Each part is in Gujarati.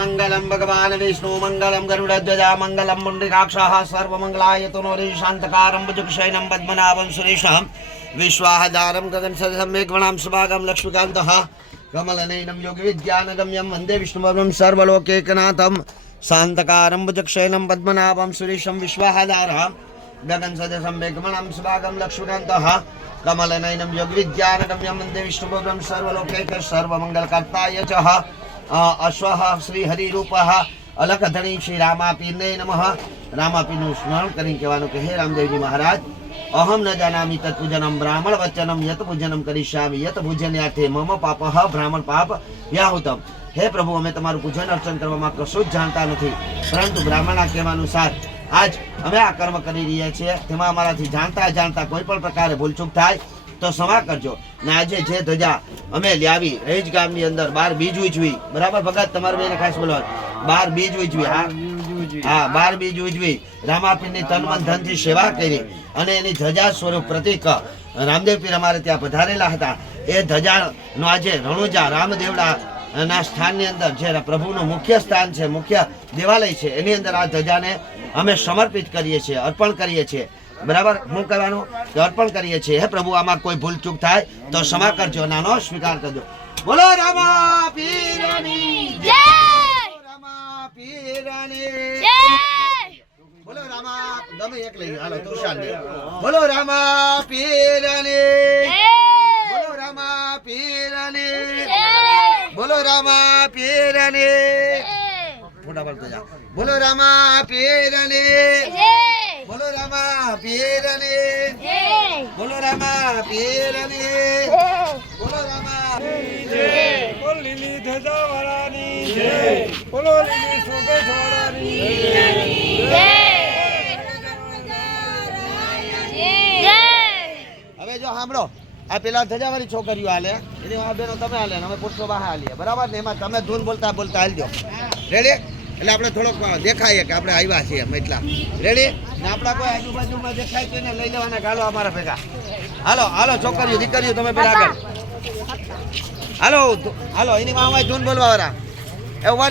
મંગલમ ભગવાન વિષ્ણુ મંગલમ ગરુડધ્વજા મંગલમ મુંડિકાક્ષः સર્વમંગલાયતનો શાંતકારમ ભુજગશયનમ પદ્મનાભમ સુરેશમ વિશ્વાહદારમ ગગન સમેઘવણામ સુભાગમ લક્ષ્મીકાંતઃ કમલનયનમ યોગ વિદ્યાનગમ્યમ વંદે વિષ્ણુભવમ સર્વલોકેકનાથમ શાંતકારમ ભુજગશયનમ પદ્મનાભમ સુરેશમ વિશ્વાહદારમ ગગન સદસમ મેઘમણમ સુભાગમ લક્ષ્મીકાંતઃ કમલનયનમ યોગ વિદ્યાનગમ્યમ વંદે વિષ્ણુભવમ સર્વલોકેક સર્વમંગલકર્તાય ચ અશ્વઃ શ્રી હરિરૂપઃ અલખધણી શ્રી રામાપીરને નમઃ રામાપીરનું સ્મરણ કરીને કહેવાનું કે હે રામદેવજી મહારાજ અહમ ન જાનામી તત્ પૂજનમ બ્રાહ્મણ વચનમ યત પૂજનમ કરીશામી યત પૂજન્યાર્થે મમ પાપ બ્રાહ્મણ પાપ યાહુતમ હે પ્રભુ અમે તમારું પૂજન અર્ચન કરવામાં કશું જ જાણતા નથી, પરંતુ બ્રાહ્મણના કહેવાનુસાર આજ અમે આ કર્મ કરી રહ્યા છીએ, તેમાં અમારાથી જાણતા જાણતા કોઈ પણ પ્રકારે ભૂલચૂક થાય તો સવા કરજો. ને આજે જે ધજા અમે લાવી રેજ ગામની અંદર બાર બીજ ઉજવી. બરાબર? ભગત તમારે બેને ખાસ બોલવા બાર બીજ ઉજવી હા? હા બાર બીજ ઉજવી. રામાપીરની તન મન ધનથી સેવા કરી અને એની ધજા સ્વરૂપ પ્રતિક રામદેવ પીર અમારે ત્યાં પધારેલા હતા. એ ધજાનો આજે રણુજા રામદેવડા ના સ્થાનની અંદર જે પ્રભુનું મુખ્ય સ્થાન છે મુખ્ય દેવાલય છે એની અંદર આ ધજાને અમે સમર્પિત કરીએ છીએ અર્પણ કરીએ છીએ. બરાબર? હું કહેવાનું અર્પણ કરીએ છીએ. હે પ્રભુ આમાં કોઈ ભૂલ ચૂક થાય તો ક્ષમા કરજો. નાનો સ્વીકાર કરજો. બોલો રામા પીરની જય! બોલો રામા પીરની જય! બોલો રામા ગમે એક લઈ હાલો તુષારની બોલો રામા પીરની બોલો રામા પીરની બોલો રામા પીરની ફોટા બોલો રામા પીરની બોલો રામા પીરની બોલો રામા પીરની બોલો રામા બોલ લીલી ધજા વાળાની જય. બોલો લીલી શોભેશ વાળાની હવે જો સાંભળો આ પેલા ધજાવાળી છોકરીઓ હાલે. એની આ બેનો તમે હાલે અમે પુરુષો બહાર હાલીએ. બરાબર ને? એમાં તમે ધૂન બોલતા બોલતા હાલજો. રેડી એટલે આપણે થોડોક દેખાઈએ કે આપણે આવ્યા છીએ એમ એટલા. રેડી ને આપણા કોઈ આજુબાજુમાં દેખાય તો એને લઈ લેવાના ગાલો અમારા ભેગા. હાલો હાલો છોકરીઓ દીકરીઓ તમે પેલા આગળ. હાલો હાલો એની મામા જૂન બોલવા વાળા એ ઊભા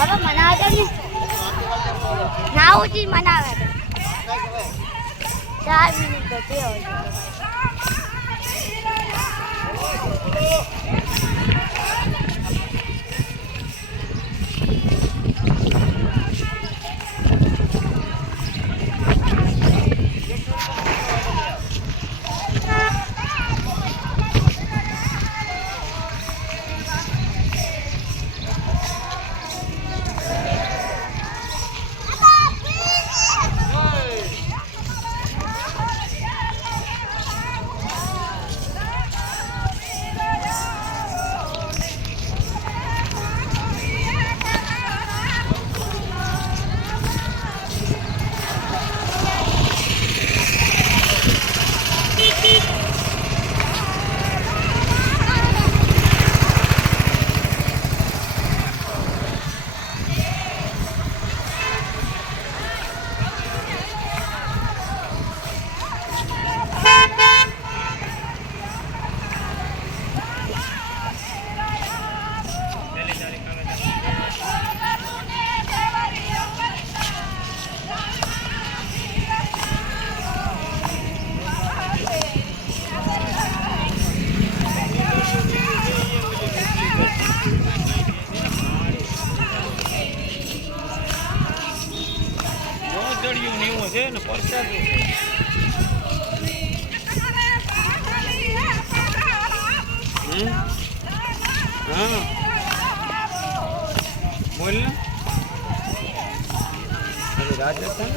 હવે મનાવે છે. નાઉજી મનાવે. છે ચાર મિનિટ તે હોય હમ? હા બોલ ને રાજસ્થાન